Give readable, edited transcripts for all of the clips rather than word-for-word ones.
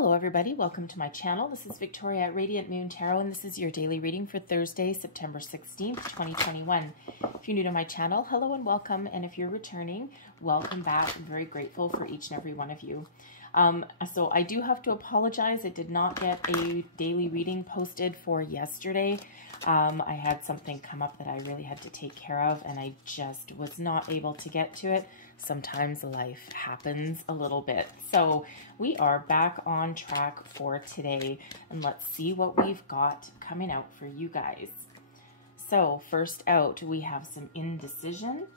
Hello everybody, welcome to my channel. This is Victoria at Radiant Moon Tarot, and this is your daily reading for Thursday, September 16th, 2021. If you're new to my channel, hello and welcome, and if you're returning, welcome back. I'm very grateful for each and every one of you. So I do have to apologize. I did not get a daily reading posted for yesterday. I had something come up that I really had to take care of, and I just was not able to get to it. Sometimes life happens a little bit. So we are back on track for today, and let's see what we've got coming out for you guys. So first out, we have some indecision,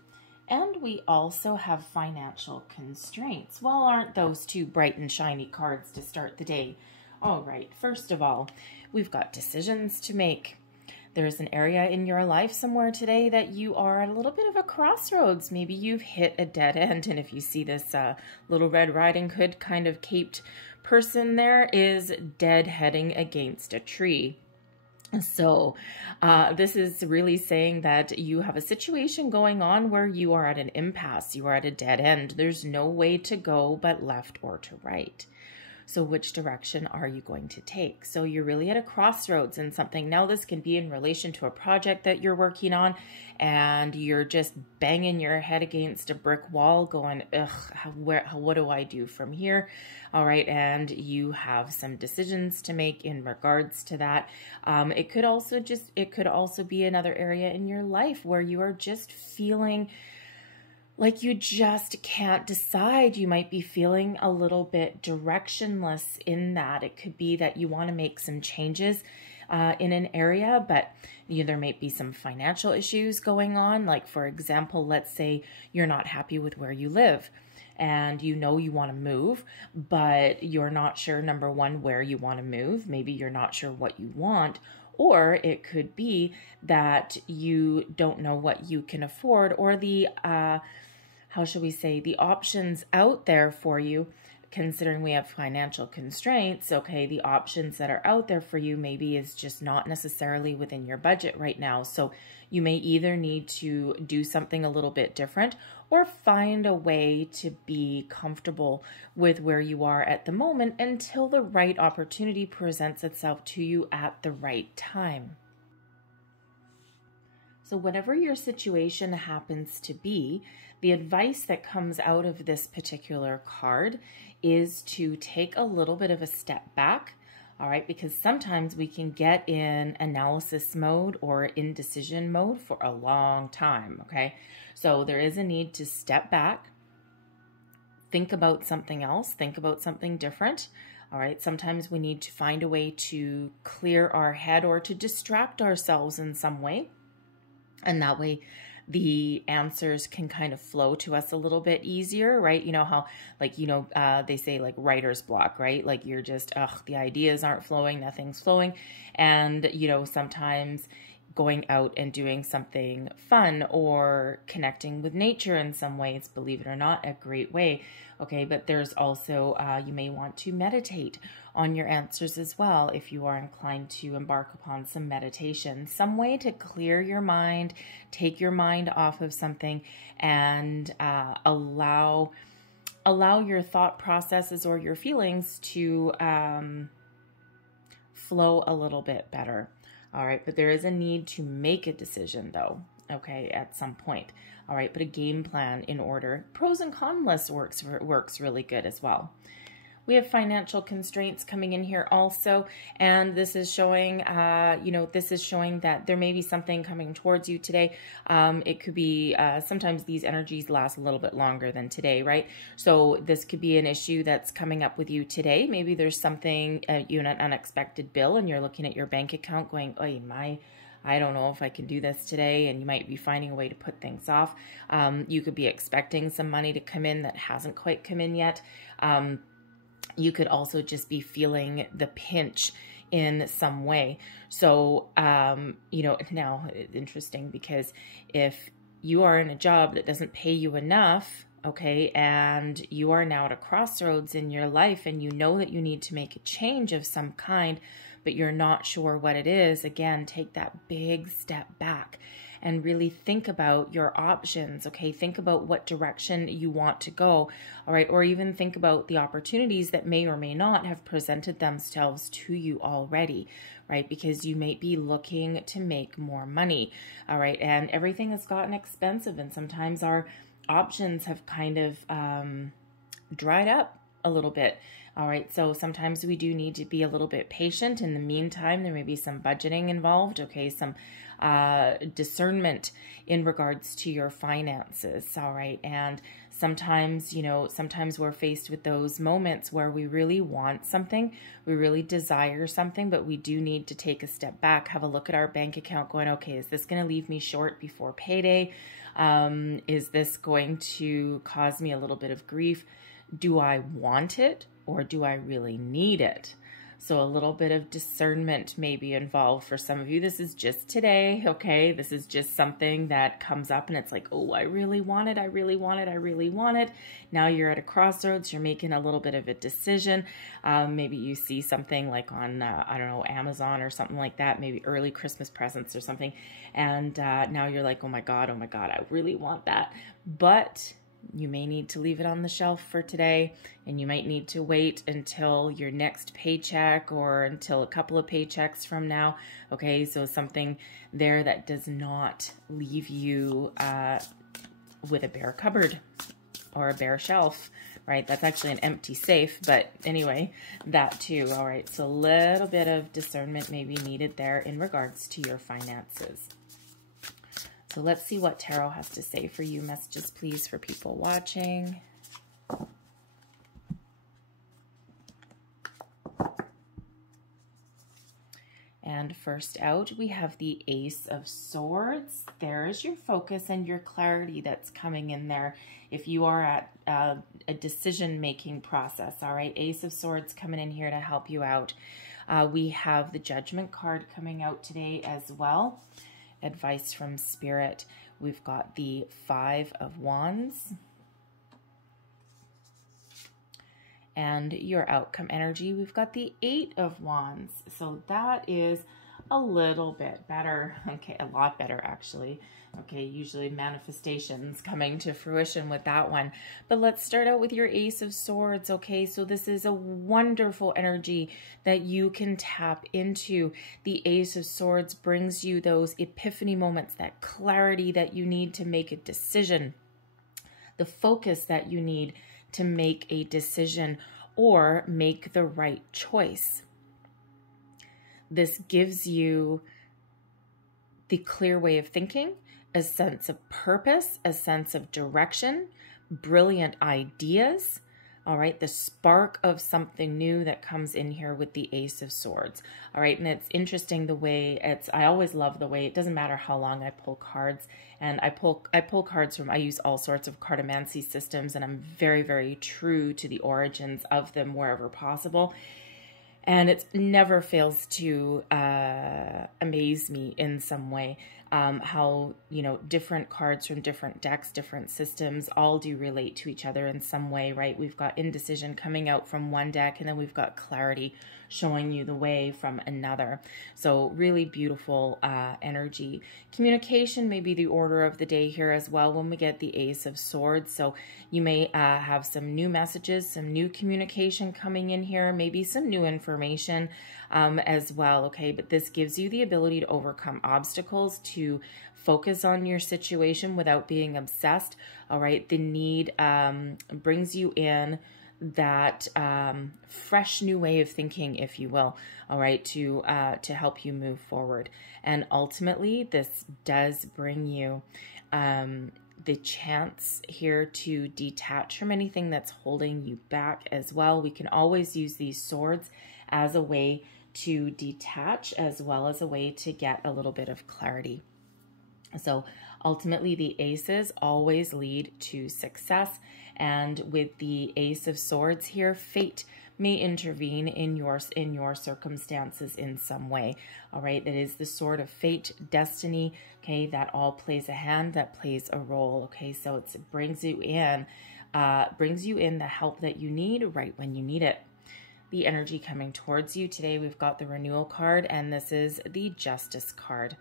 and we also have financial constraints. Well, aren't those two bright and shiny cards to start the day? All right, first of all, we've got decisions to make. There's an area in your life somewhere today that you are at a little bit of a crossroads. Maybe you've hit a dead end, and if you see this little Red Riding Hood kind of caped person there is deadheading against a tree. So this is really saying that you have a situation going on where you are at an impasse. You are at a dead end. There's no way to go but left or to right. So which direction are you going to take? So you're really at a crossroads in something. Now this can be in relation to a project that you're working on, and you're just banging your head against a brick wall going, ugh, what do I do from here? All right, and you have some decisions to make in regards to that. It could also be another area in your life where you are just feeling like you just can't decide. You might be feeling a little bit directionless in that. It could be that you want to make some changes in an area, but there might be some financial issues going on. Like, for example, let's say you're not happy with where you live and you know you want to move, but you're not sure, number one, where you want to move. Maybe you're not sure what you want. Or it could be that you don't know what you can afford, or the, how shall we say, the options out there for you, considering we have financial constraints, okay, the options that are out there for you maybe is just not necessarily within your budget right now. So you may either need to do something a little bit different or find a way to be comfortable with where you are at the moment until the right opportunity presents itself to you at the right time. So whatever your situation happens to be, the advice that comes out of this particular card is to take a little bit of a step back, all right, because sometimes we can get in analysis mode or indecision mode for a long time, okay? So there is a need to step back, think about something else, think about something different, all right? Sometimes we need to find a way to clear our head or to distract ourselves in some way. And that way the answers can kind of flow to us a little bit easier, right? You know how, like, they say like writer's block, right? Like you're just, the ideas aren't flowing, nothing's flowing. And, sometimes going out and doing something fun or connecting with nature in some ways, believe it or not, a great way. Okay, but there's also, you may want to meditate on your answers as well if you are inclined to embark upon some meditation, some way to clear your mind, take your mind off of something, and allow your thought processes or your feelings to flow a little bit better. All right, but there is a need to make a decision though, okay, at some point. All right, but a game plan in order. Pros and cons list works really good as well. We have financial constraints coming in here also, and this is showing, this is showing that there may be something coming towards you today. It could be, sometimes these energies last a little bit longer than today, right? So this could be an issue that's coming up with you today. Maybe there's something, an unexpected bill, and you're looking at your bank account going, oh, I don't know if I can do this today, and you might be finding a way to put things off. You could be expecting some money to come in that hasn't quite come in yet. You could also just be feeling the pinch in some way. So, now it's interesting because if you are in a job that doesn't pay you enough, okay, and you are now at a crossroads in your life and you know that you need to make a change of some kind, but you're not sure what it is, again, take that big step back and really think about your options, okay? Think about what direction you want to go, all right? Or even think about the opportunities that may or may not have presented themselves to you already, right? Because you may be looking to make more money, all right? And everything has gotten expensive, and sometimes our options have kind of dried up a little bit. All right, so sometimes we do need to be a little bit patient. In the meantime, there may be some budgeting involved, okay, some discernment in regards to your finances, all right? And sometimes, you know, sometimes we're faced with those moments where we really want something, we really desire something, but we do need to take a step back, have a look at our bank account going, okay, is this going to leave me short before payday? Is this going to cause me a little bit of grief? Do I want it or do I really need it? So a little bit of discernment may be involved for some of you. This is just today, okay? This is just something that comes up and it's like, oh, I really want it, I really want it, I really want it. Now you're at a crossroads, you're making a little bit of a decision. Maybe you see something like on, I don't know, Amazon or something like that, maybe early Christmas presents or something. And now you're like, oh my God, I really want that. But you may need to leave it on the shelf for today, and you might need to wait until your next paycheck or until a couple of paychecks from now. Okay, so something there that does not leave you with a bare cupboard or a bare shelf, right? That's actually an empty safe, but anyway, that too. All right, so a little bit of discernment may be needed there in regards to your finances. So let's see what Tarot has to say for you. Messages, please, for people watching. And first out, we have the Ace of Swords. There's your focus and your clarity that's coming in there if you are at a decision-making process, all right? Ace of Swords coming in here to help you out. We have the Judgment card coming out today as well. Advice from Spirit. We've got the Five of Wands. And your outcome energy, we've got the Eight of Wands. So that is a little bit better. Okay, a lot better actually. Okay, usually manifestations coming to fruition with that one. But let's start out with your Ace of Swords. Okay, so this is a wonderful energy that you can tap into. The Ace of Swords brings you those epiphany moments, that clarity that you need to make a decision, the focus that you need to make a decision or make the right choice. This gives you the clear way of thinking, a sense of purpose, a sense of direction, brilliant ideas, all right, the spark of something new that comes in here with the Ace of Swords, all right, and it's interesting the way I always love the way, it doesn't matter how long I pull cards, and I pull cards from, I use all sorts of cartomancy systems, and I'm very, very true to the origins of them wherever possible. And it never fails to amaze me in some way how, you know, different cards from different decks, different systems, all do relate to each other in some way, right? We've got indecision coming out from one deck, and then we've got clarity showing you the way from another. So really beautiful energy. Communication may be the order of the day here as well when we get the Ace of Swords. So you may have some new messages, some new communication coming in here, maybe some new information as well, okay? But this gives you the ability to overcome obstacles, to focus on your situation without being obsessed, all right? The need brings you in that fresh new way of thinking, if you will, all right, to help you move forward. And ultimately, this does bring you the chance here to detach from anything that's holding you back as well. We can always use these swords as a way to detach as well as a way to get a little bit of clarity. So ultimately, the aces always lead to success. And with the Ace of Swords here, fate may intervene in your circumstances in some way. All right, that is the sword of fate, destiny. Okay, that all plays a hand, that plays a role. Okay, so it brings you in the help that you need right when you need it. The energy coming towards you today, we've got the Renewal card, and this is the Justice card.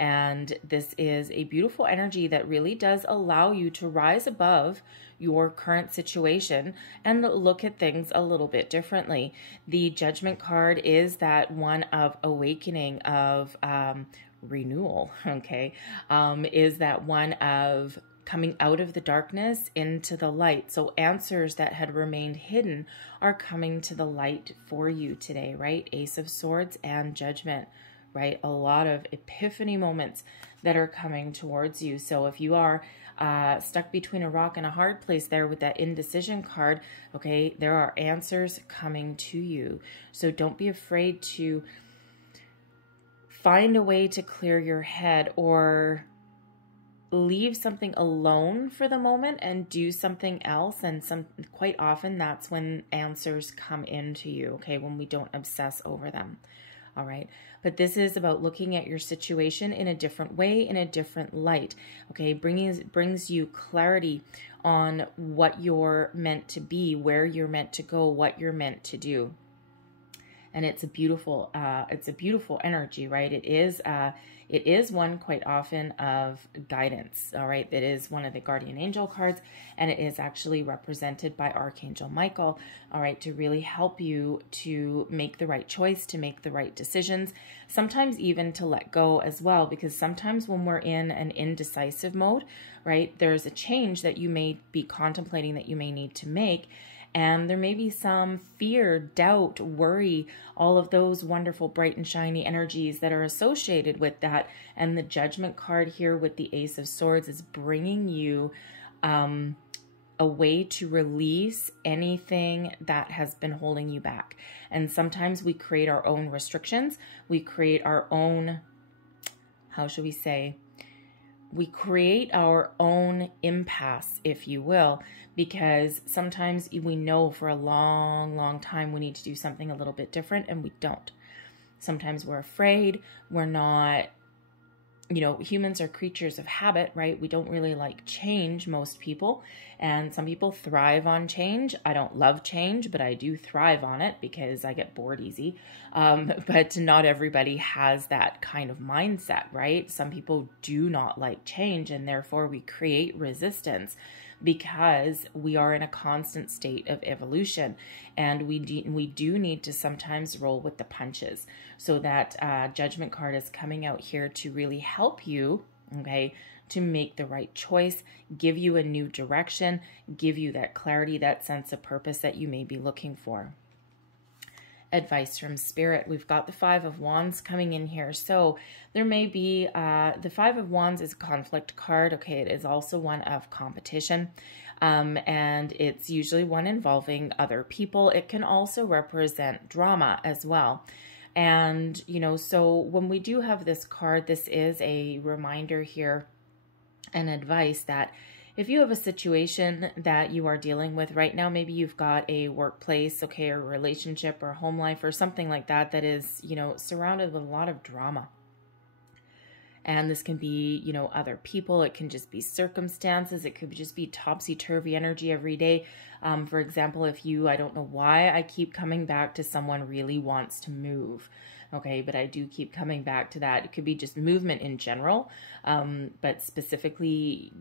And this is a beautiful energy that really does allow you to rise above your current situation and look at things a little bit differently. The Judgment card is that one of awakening, of renewal, okay? Is that one of coming out of the darkness into the light. So answers that had remained hidden are coming to the light for you today, right? Ace of Swords and Judgment, right? A lot of epiphany moments that are coming towards you. So if you are stuck between a rock and a hard place there with that indecision card, okay, there are answers coming to you. So don't be afraid to find a way to clear your head, or leave something alone for the moment and do something else. And quite often that's when answers come into you, okay, when we don't obsess over them. All right. But this is about looking at your situation in a different way, in a different light. Okay. Brings you clarity on what you're meant to be, where you're meant to go, what you're meant to do. And it's a beautiful energy, right? It is one quite often of guidance. All right. It is one of the guardian angel cards, and it is actually represented by Archangel Michael. All right. To really help you to make the right choice, to make the right decisions, sometimes even to let go as well, because sometimes when we're in an indecisive mode, right, there's a change that you may be contemplating that you may need to make. And there may be some fear, doubt, worry, all of those wonderful, bright and shiny energies that are associated with that. And the Judgment card here with the Ace of Swords is bringing you a way to release anything that has been holding you back. And sometimes we create our own restrictions. We create our own, how should we say, we create our own impasse, if you will, because sometimes we know for a long, long time we need to do something a little bit different, and we don't. Sometimes we're afraid, we're not, you know, humans are creatures of habit, right? We don't really like change, most people, and some people thrive on change. I don't love change, but I do thrive on it because I get bored easy. But not everybody has that kind of mindset, right? Some people do not like change, and therefore we create resistance because we are in a constant state of evolution, and we do need to sometimes roll with the punches. So that Judgment card is coming out here to really help you, okay, to make the right choice, give you a new direction, give you that clarity, that sense of purpose that you may be looking for. Advice from Spirit. We've got the Five of Wands coming in here. So there may be, the Five of Wands is a conflict card. Okay, it is also one of competition. And it's usually one involving other people. It can also represent drama as well. And, you know, so when we do have this card, this is a reminder here and advice that if you have a situation that you are dealing with right now, maybe you've got a workplace, okay, or relationship or home life or something like that, that is, you know, surrounded with a lot of drama. And this can be, you know, other people. It can just be circumstances. It could just be topsy-turvy energy every day. For example, if you, I don't know why I keep coming back to someone really wants to move. Okay, but I do keep coming back to that. It could be just movement in general, but specifically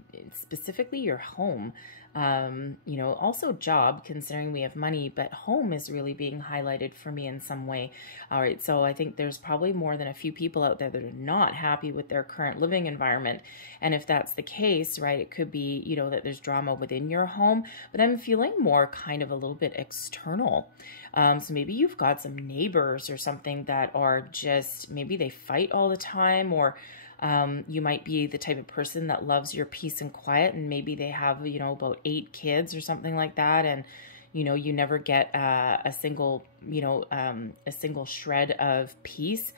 your home. You know, also job, considering we have money, but home is really being highlighted for me in some way. All right, so I think there's probably more than a few people out there that are not happy with their current living environment. And if that's the case, right, it could be, you know, that there's drama within your home, but I'm feeling more kind of a little bit external. So maybe you've got some neighbors or something that are just, maybe they fight all the time, or you might be the type of person that loves your peace and quiet, and maybe they have, you know, about 8 kids or something like that. And, you know, you never get a single, you know, a single shred of peace,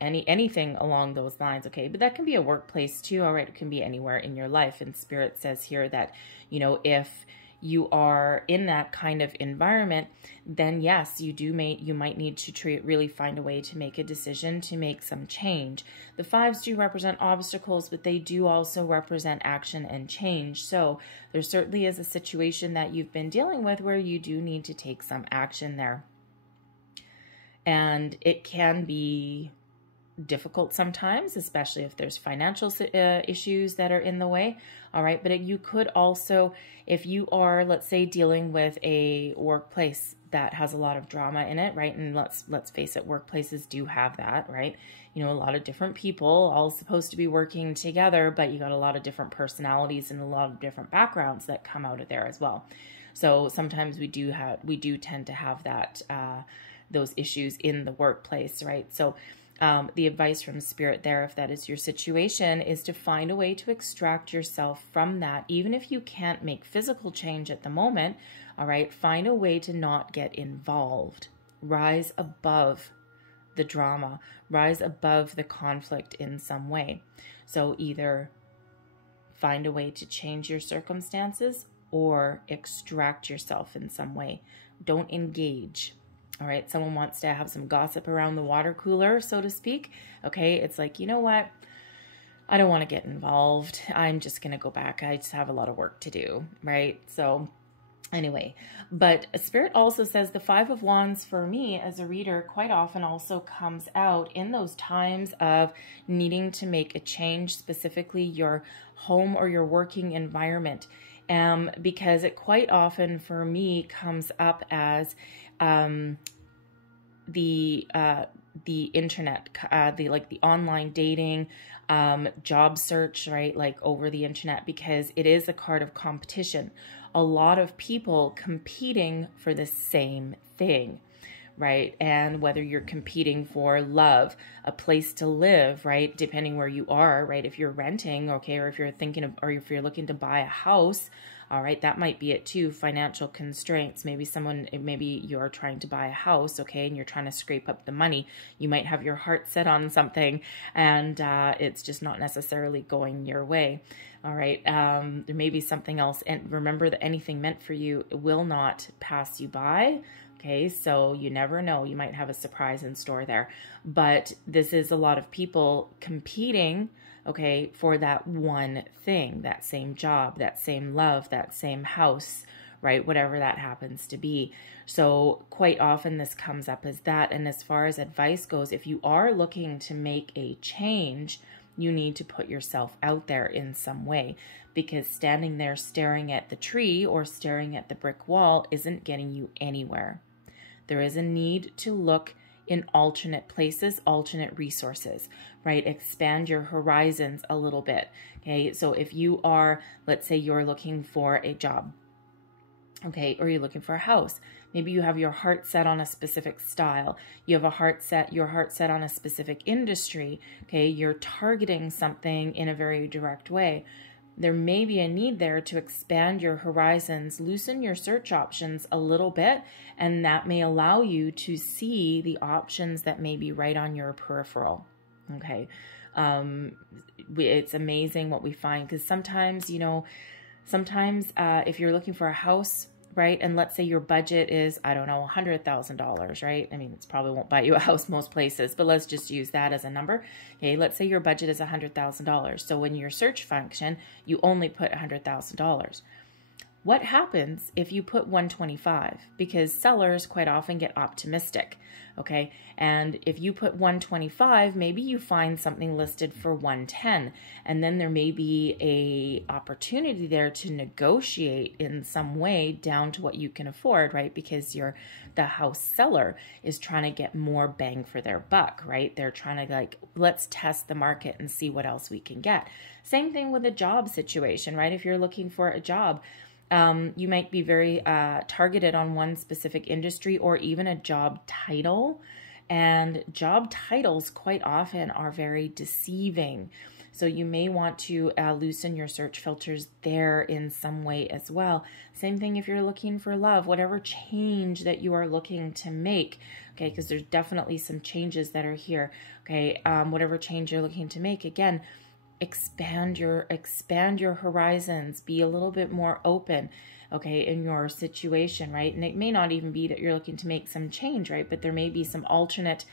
anything along those lines. Okay. But that can be a workplace too. All right. It can be anywhere in your life. And Spirit says here that, you know, if you are in that kind of environment, then yes, you might need to really find a way to make a decision, to make some change. The fives do represent obstacles, but they do also represent action and change. So there certainly is a situation that you've been dealing with where you do need to take some action there. And it can be difficult sometimes, especially if there's financial issues that are in the way. All right. But you could also, if you are, let's say, dealing with a workplace that has a lot of drama in it, right? And let's face it, workplaces do have that, right? You know, a lot of different people all supposed to be working together, but you got a lot of different personalities and a lot of different backgrounds that come out of there as well. So sometimes we do tend to have that, those issues in the workplace, right? So the advice from Spirit there, if that is your situation, is to find a way to extract yourself from that. Even if you can't make physical change at the moment, all right, find a way to not get involved. Rise above the drama, rise above the conflict in some way. So either find a way to change your circumstances or extract yourself in some way. Don't engage. All right, someone wants to have some gossip around the water cooler, so to speak. Okay, it's like, you know what? I don't want to get involved. I'm just going to go back. I just have a lot of work to do, right? So anyway, but Spirit also says the Five of Wands for me as a reader quite often also comes out in those times of needing to make a change, specifically your home or your working environment. Because it quite often for me comes up as the internet, the online dating, job search, right? Like over the internet, because it is a card of competition. A lot of people competing for the same thing, right? And whether you're competing for love, a place to live, right? Depending where you are, right? If you're renting, okay, or if you're thinking of, or if you're looking to buy a house, all right, that might be it too. Financial constraints. Maybe you're trying to buy a house, okay, and you're trying to scrape up the money. You might have your heart set on something, and it's just not necessarily going your way. All right, there may be something else. And remember that anything meant for you will not pass you by. Okay, so you never know. You might have a surprise in store there. But this is a lot of people competing, okay, for that one thing, that same job, that same love, that same house, right? Whatever that happens to be. So quite often this comes up as that. And as far as advice goes, if you are looking to make a change, you need to put yourself out there in some way, because standing there staring at the tree or staring at the brick wall isn't getting you anywhere. There is a need to look in alternate places, alternate resources, right? Expand your horizons a little bit, okay? So if you are, let's say you're looking for a job, okay, or you're looking for a house, maybe you have your heart set on a specific style, you have your heart set on a specific industry, okay? You're targeting something in a very direct way. There may be a need there to expand your horizons, loosen your search options a little bit, and that may allow you to see the options that may be right on your peripheral, okay? It's amazing what we find, because sometimes, you know, if you're looking for a house, right, and let's say your budget is, I don't know, $100,000, right? I mean, it probably won't buy you a house most places, but let's just use that as a number. Okay, let's say your budget is $100,000. So in your search function, you only put $100,000. What happens if you put 125? Because sellers quite often get optimistic, okay? And if you put 125, maybe you find something listed for 110, and then there may be a opportunity there to negotiate in some way down to what you can afford, right? Because the house seller is trying to get more bang for their buck, right? They're trying to, like, let's test the market and see what else we can get. Same thing with a job situation, right? If you're looking for a job, you might be very targeted on one specific industry or even a job title. And job titles quite often are very deceiving. So you may want to loosen your search filters there in some way as well. Same thing if you're looking for love, whatever change that you are looking to make, okay, because there's definitely some changes that are here, okay, whatever change you're looking to make, again, expand your horizons, be a little bit more open, okay, in your situation, right? And it may not even be that you're looking to make some change, right? But there may be some alternate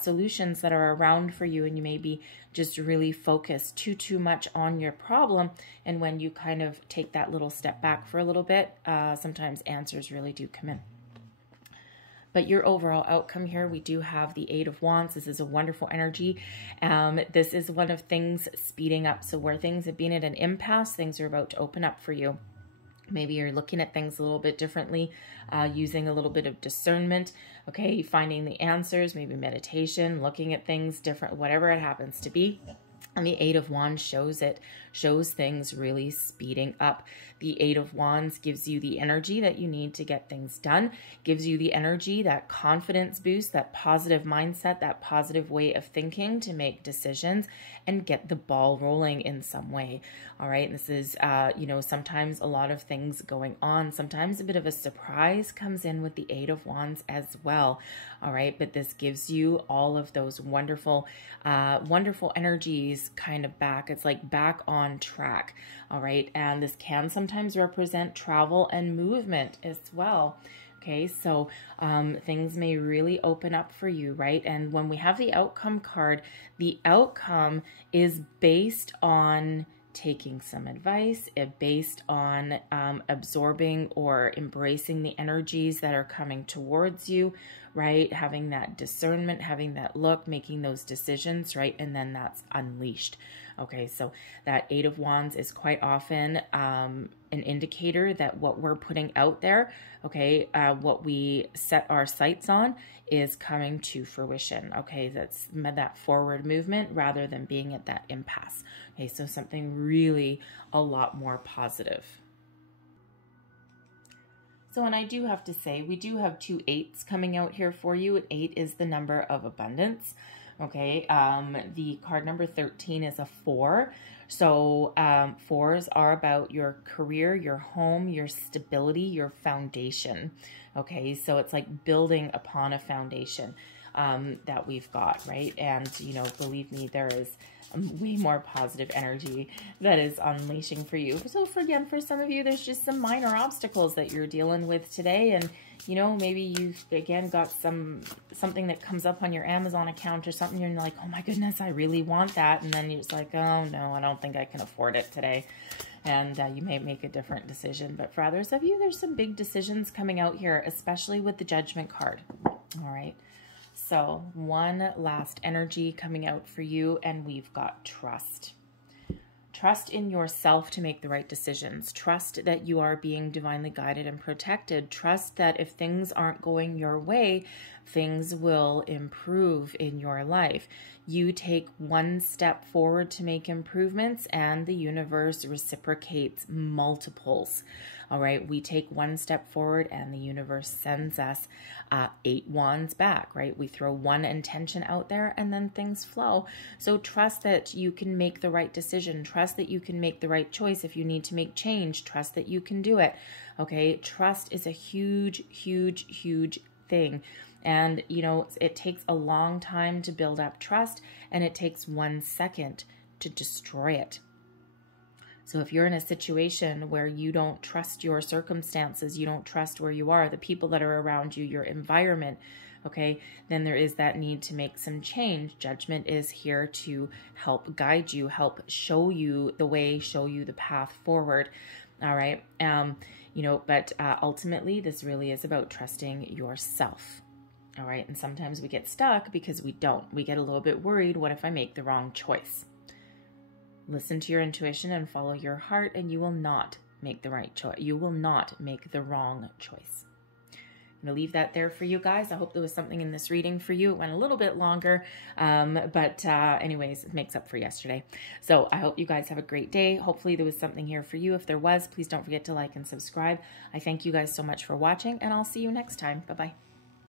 solutions that are around for you, and you may be just really focused too much on your problem. And when you kind of take that little step back for a little bit, sometimes answers really do come in. But your overall outcome here, we do have the Eight of Wands. This is a wonderful energy. This is one of things speeding up. So where things have been at an impasse, things are about to open up for you. Maybe you're looking at things a little bit differently, using a little bit of discernment, okay, finding the answers, maybe meditation, looking at things different, whatever it happens to be. And the Eight of Wands shows it, shows things really speeding up. The Eight of Wands gives you the energy that you need to get things done, gives you the energy, that confidence boost, that positive mindset, that positive way of thinking to make decisions and get the ball rolling in some way. All right. And this is, you know, sometimes a lot of things going on. Sometimes a bit of a surprise comes in with the Eight of Wands as well. All right. But this gives you all of those wonderful, wonderful energies kind of back. It's like back on track. All right. And this can sometimes represent travel and movement as well. Okay, so things may really open up for you, right? And when we have the outcome card, the outcome is based on taking some advice, based on absorbing or embracing the energies that are coming towards you, right? Having that discernment, having that look, making those decisions, right? And then that's unleashed. Okay, so that Eight of Wands is quite often an indicator that what we're putting out there, okay, what we set our sights on is coming to fruition. Okay, that's that forward movement rather than being at that impasse. Okay, so something really a lot more positive. So, and I do have to say, we do have two eights coming out here for you. 8 is the number of abundance. Okay, the card number 13 is a 4. So 4s are about your career, your home, your stability, your foundation. Okay, so it's like building upon a foundation that we've got, right? And, you know, believe me, there is way more positive energy that is unleashing for you. So again, for some of you, there's just some minor obstacles that you're dealing with today. And, you know, maybe you've, again, got something that comes up on your Amazon account or something. You're like, oh my goodness, I really want that. And then you're just like, oh no, I don't think I can afford it today. And you may make a different decision. But for others of you, there's some big decisions coming out here, especially with the Judgment card. All right. So one last energy coming out for you, and we've got trust. Trust in yourself to make the right decisions. Trust that you are being divinely guided and protected. Trust that if things aren't going your way, things will improve in your life. You take one step forward to make improvements, and the universe reciprocates multiples. All right, we take one step forward and the universe sends us 8 wands back, right? We throw one intention out there and then things flow. So trust that you can make the right decision. Trust that you can make the right choice. If you need to make change, trust that you can do it. Okay, trust is a huge, huge, huge thing. And, you know, it takes a long time to build up trust, and it takes 1 second to destroy it. So if you're in a situation where you don't trust your circumstances, you don't trust where you are, the people that are around you, your environment, okay, then there is that need to make some change. Judgment is here to help guide you, help show you the way, show you the path forward. All right. You know, but ultimately this really is about trusting yourself. All right. And sometimes we get stuck because we don't. We get a little bit worried. What if I make the wrong choice? Listen to your intuition and follow your heart, and you will not make the right choice. You will not make the wrong choice. I'm going to leave that there for you guys. I hope there was something in this reading for you. It went a little bit longer, but anyways, it makes up for yesterday. So I hope you guys have a great day. Hopefully there was something here for you. If there was, please don't forget to like and subscribe. I thank you guys so much for watching, and I'll see you next time. Bye-bye.